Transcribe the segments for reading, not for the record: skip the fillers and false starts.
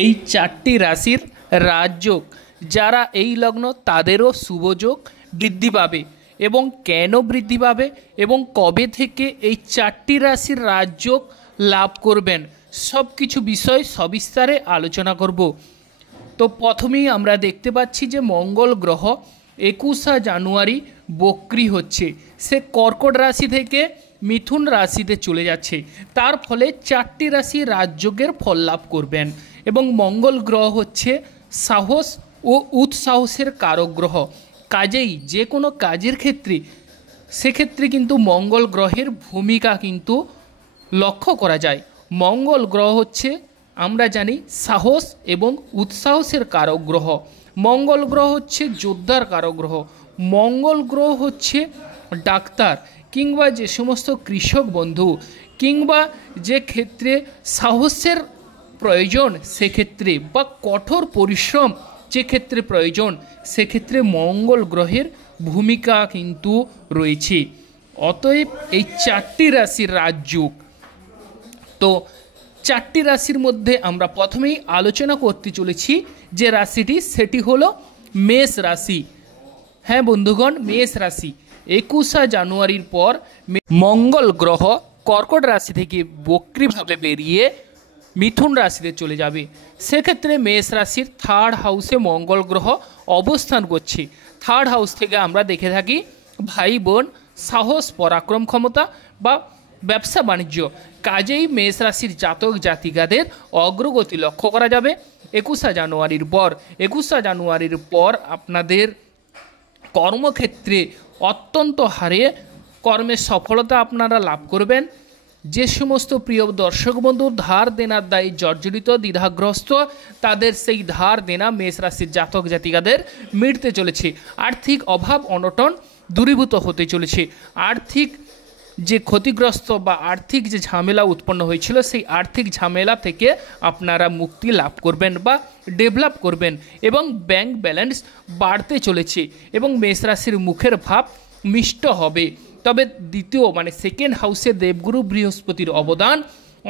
এই চারটি রাশির রাজযোগ যারা এই লগ্ন তাদেরও শুভযোগ বৃদ্ধি পাবে এবং কেন বৃদ্ধি পাবে এবং কবে থেকে এই চারটি রাশির রাজযোগ লাভ করবেন সব কিছু বিষয় সবিস্তারে আলোচনা করব। তো প্রথমেই আমরা দেখতে পাচ্ছি যে মঙ্গল গ্রহ 21 জানুয়ারি বক্রি হচ্ছে, সে কর্কট রাশি থেকে মিথুন রাশিতে চলে যাচ্ছে, তার ফলে চারটি রাশি রাজযোগের ফল লাভ করবেন। এবং মঙ্গল গ্রহ হচ্ছে সাহস ও উৎসাহসের কারক গ্রহ, কাজেই যে কোনো কাজের ক্ষেত্রে সেক্ষেত্রে কিন্তু মঙ্গল গ্রহের ভূমিকা কিন্তু লক্ষ্য করা যায়। মঙ্গল গ্রহ হচ্ছে আমরা জানি সাহস এবং উৎসাহসের কারক গ্রহ। মঙ্গল গ্রহ হচ্ছে যোদ্ধার কারক গ্রহ। মঙ্গল গ্রহ হচ্ছে ডাক্তার কিংবা যে সমস্ত কৃষক বন্ধু কিংবা যে ক্ষেত্রে সাহসের প্রয়োজন সেক্ষেত্রে বা কঠোর পরিশ্রম যে ক্ষেত্রে প্রয়োজন সেক্ষেত্রে মঙ্গল গ্রহের ভূমিকা কিন্তু রয়েছে। অতএব এই চারটি রাশির রাজযোগ, তো চারটি রাশির মধ্যে আমরা প্রথমেই আলোচনা করতে চলেছি যে রাশিটি সেটি হলো মেষ রাশি। হ্যাঁ বন্ধুগণ, মেষ রাশি 21 জানুয়ারির পর মঙ্গল গ্রহ কর্কট রাশি থেকে বক্রিভাবে বেরিয়ে মিথুন রাশিতে চলে যাবে। সেক্ষেত্রে মেষ রাশির থার্ড হাউসে মঙ্গল গ্রহ অবস্থান করছে। থার্ড হাউস থেকে আমরা দেখে থাকি ভাই বোন, সাহস, পরাক্রম ক্ষমতা বা ব্যবসা বাণিজ্য, কাজেই মেষ রাশির জাতক জাতিকাদের অগ্রগতি লক্ষ্য করা যাবে 21 জানুয়ারির পর। 21 জানুয়ারির পর আপনাদের কর্মক্ষেত্রে অত্যন্ত হারে কর্মের সফলতা আপনারা লাভ করবেন। যে সমস্ত প্রিয় দর্শক বন্ধু ধার দেনার দায়ে জর্জরিত দ্বিধাগ্রস্ত, তাদের সেই ধার দেনা মেষ রাশির জাতক জাতিকাদের মিটতে চলেছে। আর্থিক অভাব অনটন দূরীভূত হতে চলেছে। আর্থিক যে ক্ষতিগ্রস্ত বা আর্থিক যে ঝামেলা উৎপন্ন হয়েছিল সেই আর্থিক ঝামেলা থেকে আপনারা মুক্তি লাভ করবেন বা ডেভেলপ করবেন এবং ব্যাংক ব্যালেন্স বাড়তে চলেছে এবং মেষ রাশির মুখের ভাব মিষ্ট হবে। তবে দ্বিতীয় সেকেন্ড হাউসে দেবগুরু বৃহস্পতির অবদান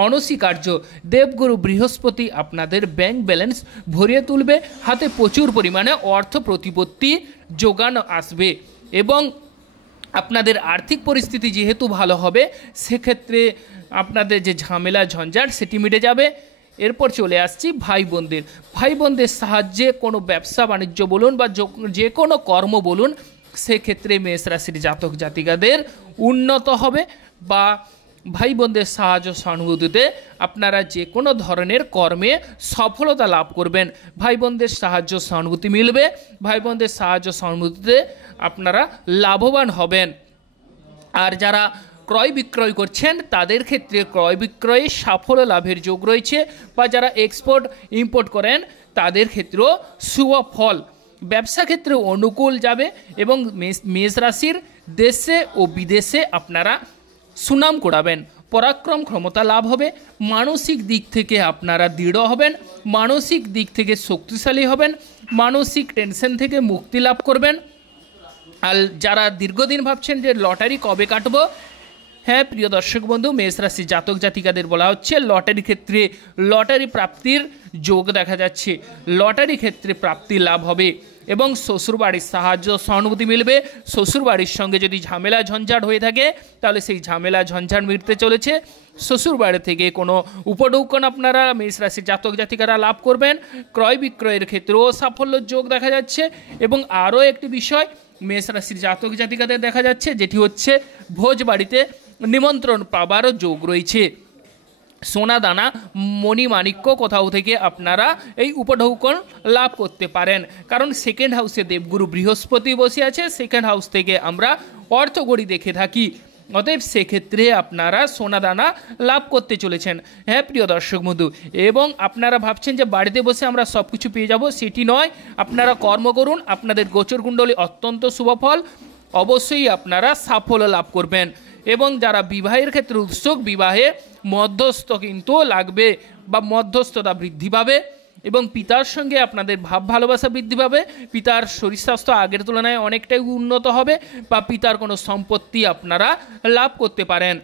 অনস্বীকার্য। দেবগুরু বৃহস্পতি আপনাদের ব্যাংক ব্যালেন্স ভরিয়ে তুলবে, হাতে প্রচুর পরিমাণে অর্থ প্রতিপত্তি যোগান আসবে এবং আপনাদের আর্থিক পরিস্থিতি যেহেতু ভালো হবে সেক্ষেত্রে আপনাদের যে ঝামেলা ঝঞ্ঝাট সেটি মিটে যাবে। এরপর চলে আসছি ভাই বোনদের। ভাই বোনদের সাহায্যে কোনো ব্যবসা বাণিজ্য বলুন বা যে কোনো কর্ম বলুন সেক্ষেত্রে মেষ রাশির জাতক জাতিকাদের উন্নত হবে বা ভাই বোনদের সাহায্য সহানুভূতিতে আপনারা যে কোনো ধরনের কর্মে সফলতা লাভ করবেন। ভাই বোনদের সাহায্য সহানুভূতি মিলবে, ভাই বোনদের সাহায্য সহানুভূতিতে আপনারা লাভবান হবেন। আর যারা ক্রয় বিক্রয় করছেন তাদের ক্ষেত্রে ক্রয় বিক্রয়ে সাফল্য লাভের যোগ রয়েছে বা যারা এক্সপোর্ট ইম্পোর্ট করেন তাদের ক্ষেত্রেও শুভ ফল। ব্যবসা ক্ষেত্রে অনুকূল যাবে এবং মেষ রাশির দেশে ও বিদেশে আপনারা সুনাম কুড়াবেন। পরাক্রম ক্ষমতা লাভ হবে। মানসিক দিক থেকে আপনারা দৃঢ় হবেন, মানসিক দিক থেকে শক্তিশালী হবেন, মানসিক টেনশন থেকে মুক্তি লাভ করবেন। আর যারা দীর্ঘদিন ভাবছেন যে লটারি কবে কাটবো, হ্যাঁ প্রিয় দর্শক বন্ধু, মেষ রাশি জাতক জাতিকাদের বলা হচ্ছে লটারি ক্ষেত্রে লটারি প্রাপ্তির যোগ দেখা যাচ্ছে। লটারি ক্ষেত্রে প্রাপ্তি লাভ হবে এবং শ্বশুরবাড়ির সাহায্য সহানুভূতি মিলবে। শ্বশুরবাড়ির সঙ্গে যদি ঝামেলা ঝঞ্ঝাট হয়ে থাকে তাহলে সেই ঝামেলা ঝঞ্ঝাট মিটতে চলেছে। শ্বশুরবাড়ি থেকে কোনো উপঢৌকন আপনারা মেষ রাশির জাতক জাতিকারা লাভ করবেন। ক্রয় বিক্রয়ের ক্ষেত্রেও সাফল্যের যোগ দেখা যাচ্ছে এবং আরও একটি বিষয় মেষ রাশির জাতক জাতিকাদের দেখা যাচ্ছে যেটি হচ্ছে ভোজ বাড়িতে নিমন্ত্রণ পাবারও যোগ রয়েছে। সোনা দানা মণিমাণিক্য কোথাও থেকে আপনারা এই উপঢৌকন লাভ করতে পারেন, কারণ সেকেন্ড হাউসে দেবগুরু বৃহস্পতি বসে আছে। সেকেন্ড হাউস থেকে আমরা অর্থগড়ি দেখে থাকি, অতএব সেক্ষেত্রে আপনারা সোনা দানা লাভ করতে চলেছেন। হ্যাঁ প্রিয় দর্শক বন্ধু, এবং আপনারা ভাবছেন যে বাড়িতে বসে আমরা সব কিছু পেয়ে যাব, সেটি নয়। আপনারা কর্ম করুন, আপনাদের গোচর কুণ্ডলী অত্যন্ত শুভফল, অবশ্যই আপনারা সাফল্য লাভ করবেন। এবং যারা বিবাহের ক্ষেত্রে উৎসুক, বিবাহে মধ্যস্থ কিন্তু লাগবে বা মধ্যস্থতা বৃদ্ধি পাবে এবং পিতার সঙ্গে আপনাদের ভাব ভালোবাসা বৃদ্ধি পাবে। পিতার শরীর স্বাস্থ্য আগের তুলনায় অনেকটাই উন্নত হবে বা পিতার কোনো সম্পত্তি আপনারা লাভ করতে পারেন।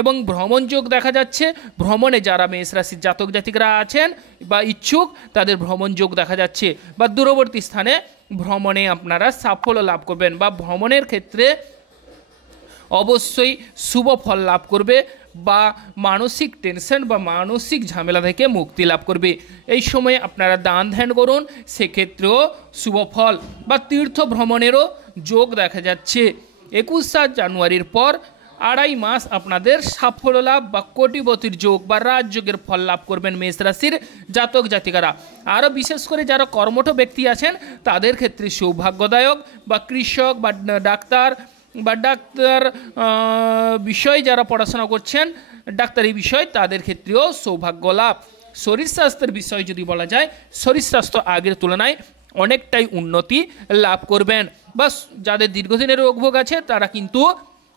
এবং ভ্রমণ যোগ দেখা যাচ্ছে। ভ্রমণে যারা মেষ রাশির জাতক জাতিকরা আছেন বা ইচ্ছুক তাদের ভ্রমণ যোগ দেখা যাচ্ছে, বা দূরবর্তী স্থানে ভ্রমণে আপনারা সাফল্য লাভ করবেন, বা ভ্রমণের ক্ষেত্রে অবশ্যই শুভ ফল লাভ করবে, বা মানসিক টেনশন বা মানসিক ঝামেলা থেকে মুক্তি লাভ করবে। এই সময়ে আপনারা দান ধ্যান করুন, সেক্ষেত্রেও শুভ ফল বা তীর্থ ভ্রমণেরও যোগ দেখা যাচ্ছে। 21 জানুয়ারির পর 2.5 মাস আপনাদের সাফল্য লাভ বা কোটিপতির যোগ বা রাজযোগের ফল লাভ করবেন মেষ রাশির জাতক জাতিকারা। আরও বিশেষ করে যারা কর্মঠ ব্যক্তি আছেন তাদের ক্ষেত্রে সৌভাগ্যদায়ক, বা কৃষক বা ডাক্তার বিষয়ে যারা পড়াশোনা করছেন ডাক্তারি বিষয়, তাদের ক্ষেত্রেও সৌভাগ্য লাভ। শরীর স্বাস্থ্যের বিষয় যদি বলা যায়, শরীর স্বাস্থ্য আগের তুলনায় অনেকটাই উন্নতি লাভ করবেন, বা যাদের দীর্ঘদিনের রোগভোগ আছে তারা কিন্তু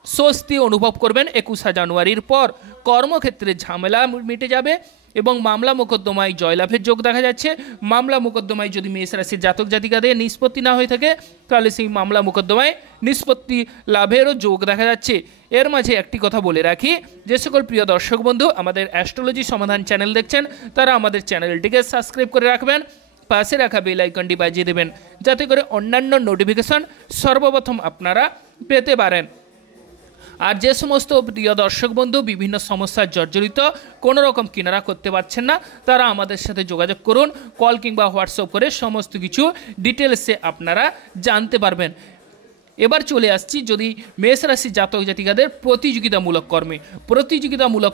স্বস্তি অনুভব করবেন 21 জানুয়ারির পর। কর্মক্ষেত্রে ঝামেলা মিটে যাবে এবং মামলা মোকদ্দমায় জয়লাভের যোগ দেখা যাচ্ছে। মামলা মোকদ্দমায় যদি মেষ রাশির জাতক জাতিকাদের নিষ্পত্তি না হয়ে থাকে তাহলে সেই মামলা মোকদ্দমায় নিষ্পত্তি লাভেরও যোগ দেখা যাচ্ছে। এর মাঝে একটি কথা বলে রাখি, যে সকল প্রিয় দর্শক বন্ধু আমাদের অ্যাস্ট্রোলজি সমাধান চ্যানেল দেখছেন তারা আমাদের চ্যানেলটিকে সাবস্ক্রাইব করে রাখবেন, পাশে রাখা বেল আইকনটি বাজিয়ে দেবেন যাতে করে অন্যান্য নোটিফিকেশন সর্বপ্রথম আপনারা পেতে পারেন। আর যে সমস্ত প্রিয় দর্শক বন্ধু বিভিন্ন সমস্যার জর্জরিত, কোনো রকম কিনারা করতে পারছেন না, তারা আমাদের সাথে যোগাযোগ করুন, কল কিংবা হোয়াটসঅ্যাপ করে সমস্ত কিছু ডিটেলসে আপনারা জানতে পারবেন। এবার চলে আসছি যদি মেষ রাশি জাতক জাতিকাদের প্রতিযোগিতামূলক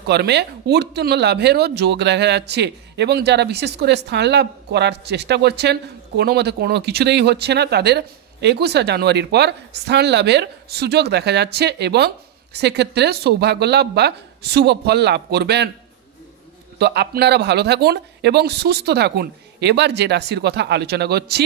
কর্মে উত্তীর্ণ লাভেরও যোগ দেখা যাচ্ছে, এবং যারা বিশেষ করে স্থান লাভ করার চেষ্টা করছেন কোনো মতে কোনো কিছুতেই হচ্ছে না, তাদের 21 জানুয়ারির পর স্থান লাভের সুযোগ দেখা যাচ্ছে, এবং সেক্ষেত্রে সৌভাগ্য লাভ বা শুভ ফল লাভ করবেন। তো আপনারা ভালো থাকুন এবং সুস্থ থাকুন। এবার যে রাশির কথা আলোচনা করছি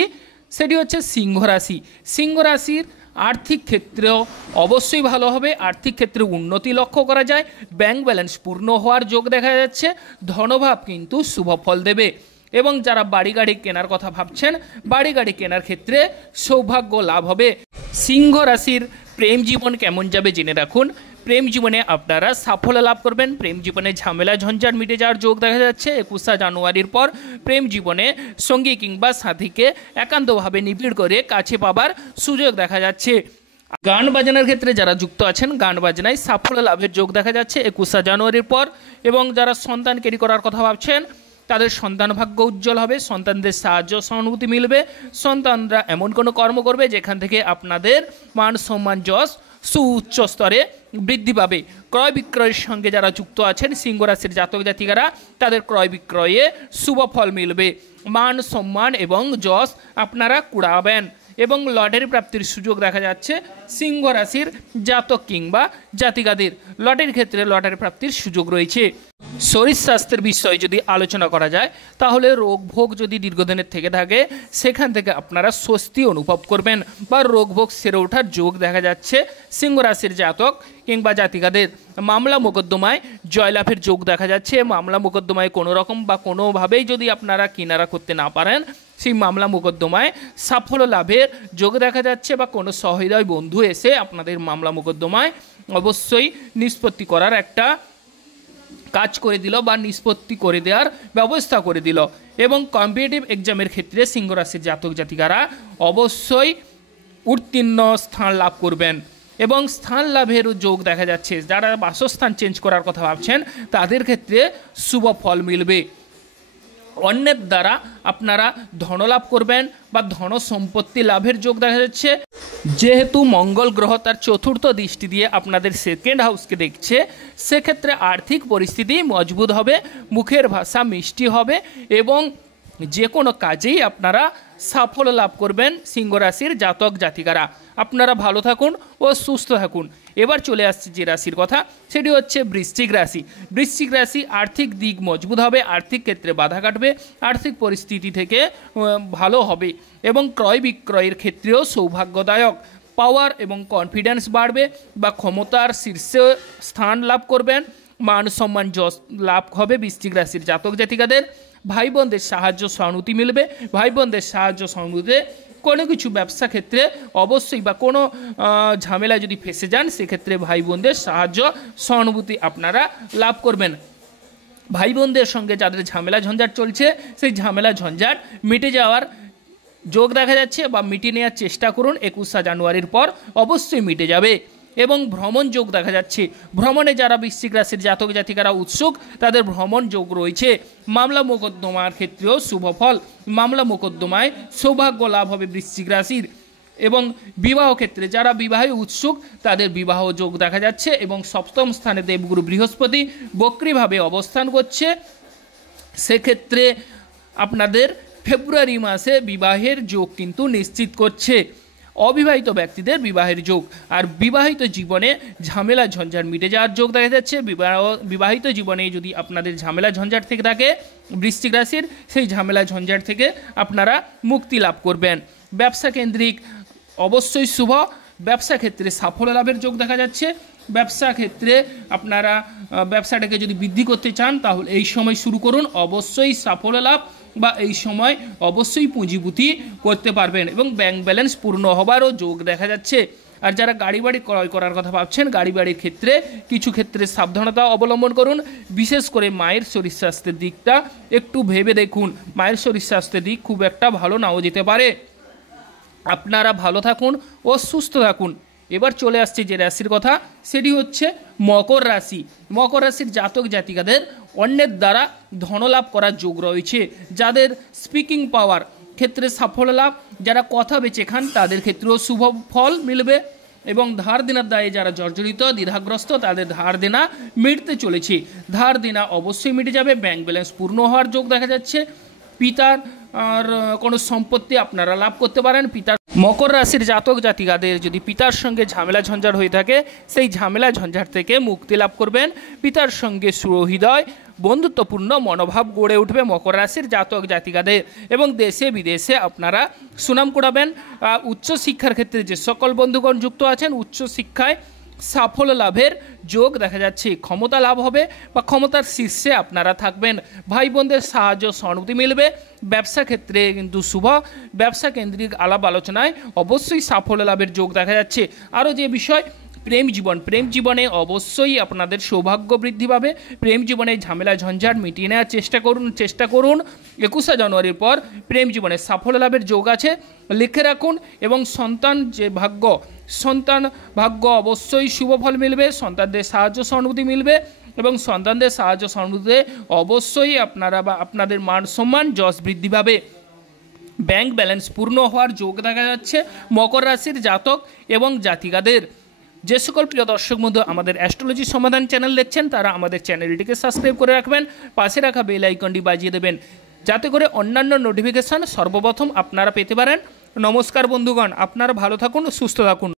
সেটি হচ্ছে সিংহ রাশি। সিংহ রাশির আর্থিক ক্ষেত্রেও অবশ্যই ভালো হবে, আর্থিক ক্ষেত্রে উন্নতি লক্ষ্য করা যায়, ব্যাংক ব্যালেন্স পূর্ণ হওয়ার যোগ দেখা যাচ্ছে, ধনভাব কিন্তু শুভ ফল দেবে। এবং যারা বাড়ি গাড়ি কেনার কথা ভাবছেন বাড়ি গাড়ি কেনার ক্ষেত্রে সৌভাগ্য লাভ হবে। সিংহ রাশির প্রেম জীবন কেমন যাবে জেনে রাখুন। প্রেম জীবনে আপনারা সাফল্য লাভ করবেন, প্রেম জীবনে ঝামেলা ঝঞ্ঝাট মিটে যাওয়ার যোগ দেখা যাচ্ছে। 21 জানুয়ারির পর প্রেম জীবনে সঙ্গী কিংবা সাথীকে একান্তভাবে নিবিড় করে কাছে পাবার সুযোগ দেখা যাচ্ছে। গান বাজনার ক্ষেত্রে যারা যুক্ত আছেন গান বাজনায় সাফল্য লাভের যোগ দেখা যাচ্ছে 21 জানুয়ারির পর। এবং যারা সন্তান ক্যারি করার কথা ভাবছেন তাদের সন্তান ভাগ্য উজ্জ্বল হবে, সন্তানদের সাহায্য সহানুভূতি মিলবে, সন্তানরা এমন কোনো কর্ম করবে যেখান থেকে আপনাদের মান সম্মান যশ সুউচ্চ স্তরে বৃদ্ধি পাবে। ক্রয় বিক্রয়ের সঙ্গে যারা যুক্ত আছেন সিংহ রাশির জাতক জাতিকারা তাদের ক্রয় বিক্রয়ে শুভ ফল মিলবে, মান সম্মান এবং যশ আপনারা কুড়াবেন, এবং লটারি প্রাপ্তির সুযোগ দেখা যাচ্ছে সিংহ রাশির জাতক কিংবা জাতিকাদের। লটারির ক্ষেত্রে লটারি প্রাপ্তির সুযোগ রয়েছে। শরীর স্বাস্থ্যের বিষয়ে যদি আলোচনা করা যায় তাহলে রোগ ভোগ যদি দীর্ঘদিনের থেকে থাকে সেখান থেকে আপনারা স্বস্তি অনুভব করবেন বা রোগ ভোগ সেরে ওঠার যোগ দেখা যাচ্ছে সিংহ রাশির জাতক কিংবা জাতিকাদের। মামলা মোকদ্দমায় জয়লাভের যোগ দেখা যাচ্ছে। মামলা মোকদ্দমায় কোনো রকম বা কোনোভাবেই যদি আপনারা কিনারা করতে না পারেন সেই মামলা মোকদ্দমায় সাফল্য লাভের যোগ দেখা যাচ্ছে, বা কোনো সহৃদয় বন্ধু এসে আপনাদের মামলা মোকদ্দমায় অবশ্যই নিষ্পত্তি করার একটা কাজ করে দিল বা নিষ্পত্তি করে দেওয়ার ব্যবস্থা করে দিল। এবং কম্পিটিটিভ এক্সামের ক্ষেত্রে সিংহ রাশির জাতক জাতিকারা অবশ্যই উত্তীর্ণ স্থান লাভ করবেন, এবং স্থান লাভেরও যোগ দেখা যাচ্ছে। যারা বাসস্থান চেঞ্জ করার কথা ভাবছেন তাদের ক্ষেত্রে শুভ ফল মিলবে। অন্যের দ্বারা আপনারা ধনলাভ করবেন বা ধন সম্পত্তি লাভের যোগ দেখা যাচ্ছে। যেহেতু মঙ্গল গ্রহ তার চতুর্থ দৃষ্টি দিয়ে আপনাদের সেকেন্ড হাউসকে দেখছে, সেক্ষেত্রে আর্থিক পরিস্থিতি মজবুত হবে, মুখের ভাষা মিষ্টি হবে, এবং যে কোনো কাজেই আপনারা সাফল্য লাভ করবেন সিংহ রাশির জাতক জাতিকারা। আপনারা ভালো থাকুন ও সুস্থ থাকুন। এবার চলে আসছে যে রাশির কথা সেটি হচ্ছে বৃশ্চিক রাশি। বৃশ্চিক রাশি আর্থিক দিক মজবুত হবে, আর্থিক ক্ষেত্রে বাধা কাটবে, আর্থিক পরিস্থিতি থেকে ভালো হবে, এবং ক্রয় বিক্রয়ের ক্ষেত্রেও সৌভাগ্যদায়ক। পাওয়ার এবং কনফিডেন্স বাড়বে বা ক্ষমতার শীর্ষে স্থান লাভ করবেন, মান সম্মান যশ লাভ হবে বৃশ্চিক রাশির জাতক জাতিকাদের। ভাই বোনদের সাহায্য সহানুভূতি মিলবে, ভাই বোনদের সাহায্য সহানুভূতিতে কোনো কিছু ব্যবসা ক্ষেত্রে অবশ্যই বা কোনো ঝামেলা যদি ফেসে যান সেক্ষেত্রে ভাই বোনদের সাহায্য সহানুভূতি আপনারা লাভ করবেন। ভাই বোনদের সঙ্গে যাদের ঝামেলা ঝঞ্ঝাট চলছে সেই ঝামেলা ঝঞ্ঝাট মিটে যাওয়ার যোগ দেখা যাচ্ছে বা মিটিয়ে নেওয়ার চেষ্টা করুন। 21 জানুয়ারির পর অবশ্যই মিটে যাবে। এবং ভ্রমণ যোগ দেখা যাচ্ছে, ভ্রমণে যারা বৃশ্চিক রাশির জাতক জাতিকারা উৎসুক তাদের ভ্রমণ যোগ রয়েছে। মামলা মোকদ্দমার ক্ষেত্রেও শুভ ফল, মামলা মোকদ্দমায় সৌভাগ্য লাভ হবে বৃশ্চিক রাশির। এবং বিবাহ ক্ষেত্রে যারা বিবাহে উৎসুক তাদের বিবাহ যোগ দেখা যাচ্ছে। এবং সপ্তম স্থানে দেবগুরু বৃহস্পতি বক্রীভাবে অবস্থান করছে, সেক্ষেত্রে আপনাদের ফেব্রুয়ারি মাসে বিবাহের যোগ কিন্তু নিশ্চিত করছে। অবিবাহিত ব্যক্তিদের বিবাহের যোগ, আর বিবাহিত জীবনে ঝামেলা ঝঞ্ঝাট মিটে যাওয়ার যোগ দেখা যাচ্ছে। বিবাহিত জীবনে যদি আপনাদের ঝামেলা ঝঞ্ঝাট থেকে থাকে বৃশ্চিক রাশির, সেই ঝামেলা ঝঞ্ঝাট থেকে আপনারা মুক্তি লাভ করবেন। ব্যবসা কেন্দ্রিক অবশ্যই শুভ, ব্যবসা ক্ষেত্রে সাফল্য লাভের যোগ দেখা যাচ্ছে। ব্যবসা ক্ষেত্রে আপনারা ব্যবসাটাকে যদি বৃদ্ধি করতে চান তাহলে এই সময় শুরু করুন, অবশ্যই সাফল্য লাভ বা এই সময় অবশ্যই পুঁজিপুঁজি করতে পারবেন। এবং ব্যাংক ব্যালেন্স পূর্ণ হবারও যোগ দেখা যাচ্ছে। আর যারা গাড়ি বাড়ি ক্রয় করার কথা ভাবছেন, গাড়ি বাড়ির ক্ষেত্রে কিছু ক্ষেত্রে সাবধানতা অবলম্বন করুন। বিশেষ করে মায়ের শরীর স্বাস্থ্যের দিকটা একটু ভেবে দেখুন, মায়ের শরীর স্বাস্থ্যের দিক খুব একটা ভালো নাও যেতে পারে। আপনারা ভালো থাকুন ও সুস্থ থাকুন। এবার চলে আসছে যে রাশির কথা, সেটি হচ্ছে মকর রাশি। মকর রাশির জাতক জাতিকাদের অন্যের দ্বারা ধনলাভ করার যোগ রয়েছে। যাদের স্পিকিং পাওয়ার ক্ষেত্রে সাফল্য লাভ, যারা কথা বেঁচে খান তাদের ক্ষেত্রেও শুভ ফল মিলবে। এবং ধার দেনার দায়ে যারা জর্জরিত দ্বিধাগ্রস্ত তাদের ধার দেনা মিটতে চলেছে, ধার দেনা অবশ্যই মিটে যাবে। ব্যাংক ব্যালেন্স পূর্ণ হওয়ার যোগ দেখা যাচ্ছে। পিতার আর কোনো সম্পত্তি আপনারা লাভ করতে পারেন। পিতার মকর রাশির জাতক জাতিকাদের যদি পিতার সঙ্গে ঝামেলা ঝঞ্ঝাট হয়ে থাকে সেই ঝামেলা ঝঞ্ঝাট থেকে মুক্তি লাভ করবেন। পিতার সঙ্গে সুহৃদয় বন্ধুত্বপূর্ণ মনোভাব গড়ে উঠবে মকর রাশির জাতক জাতিকাদের। এবং দেশে বিদেশে আপনারা সুনাম কুড়াবেন। উচ্চশিক্ষার ক্ষেত্রে যে সকল বন্ধুগণ যুক্ত আছেন উচ্চশিক্ষায় সাফল্য লাভের যোগ দেখা যাচ্ছে। ক্ষমতা লাভ হবে বা ক্ষমতার শীর্ষে আপনারা থাকবেন। ভাই বোনদের সাহায্য সহানুভূতি মিলবে। ব্যবসা ক্ষেত্রে কিন্তু শুভ, ব্যবসা কেন্দ্রিক আলাপ আলোচনায় অবশ্যই সাফল্য লাভের যোগ দেখা যাচ্ছে। আরও যে বিষয় প্রেম জীবন, প্রেম জীবনে অবশ্যই আপনাদের সৌভাগ্য বৃদ্ধি পাবে। প্রেম জীবনে ঝামেলা ঝঞ্ঝাট মিটিয়ে নেওয়ার চেষ্টা করুন। 21 জানুয়ারির পর প্রেম জীবনে সাফল্য লাভের যোগ আছে, লিখে রাখুন। এবং সন্তান যে সন্তান ভাগ্য অবশ্যই শুভ ফল মিলবে। সন্তানদের সাহায্য সহানুভূতি মিলবে এবং সন্তানদের সাহায্য সহানুভূতিতে অবশ্যই আপনারা বা আপনাদের মান সম্মান যশ বৃদ্ধি পাবে। ব্যাংক ব্যালেন্স পূর্ণ হওয়ার যোগ দেখা যাচ্ছে মকর রাশির জাতক এবং জাতিকাদের। যে সকল প্রিয় দর্শক বন্ধু আমাদের অ্যাস্ট্রোলজি সমাধান চ্যানেল দেখছেন তারা আমাদের চ্যানেলটিকে সাবস্ক্রাইব করে রাখবেন, পাশে রাখা বেল আইকনটি বাজিয়ে দেবেন যাতে করে অন্যান্য নোটিফিকেশান সর্বপ্রথম আপনারা পেতে পারেন। নমস্কার বন্ধুগণ, আপনারা ভালো থাকুন, সুস্থ থাকুন।